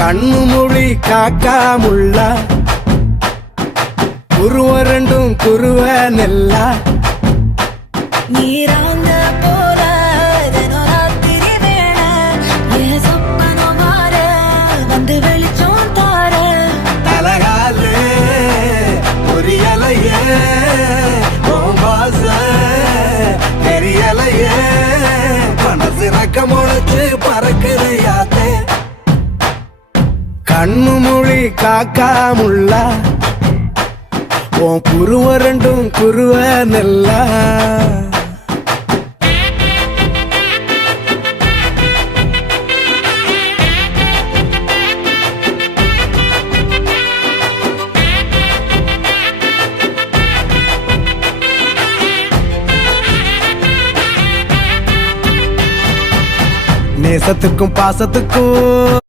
கண்ணு மொழி காக்காமுள்ள குருவ ரெண்டும் குருவ நெல்லா நீராங்க போல தினராத்திரி வேண என் சொப்பனம் மாற வந்து வெளிச்சம் தார தலகாலே பொரியலையே ஓம்பாச தெரியலையே மனசு ரக்க முளைச்சு பறக்குறையாத்தே கண்ணு மொழி காக்காமுள்ள உன் குருவ ரெண்டும் குருவ நெல்லா நேசத்துக்கும் பாசத்துக்கும்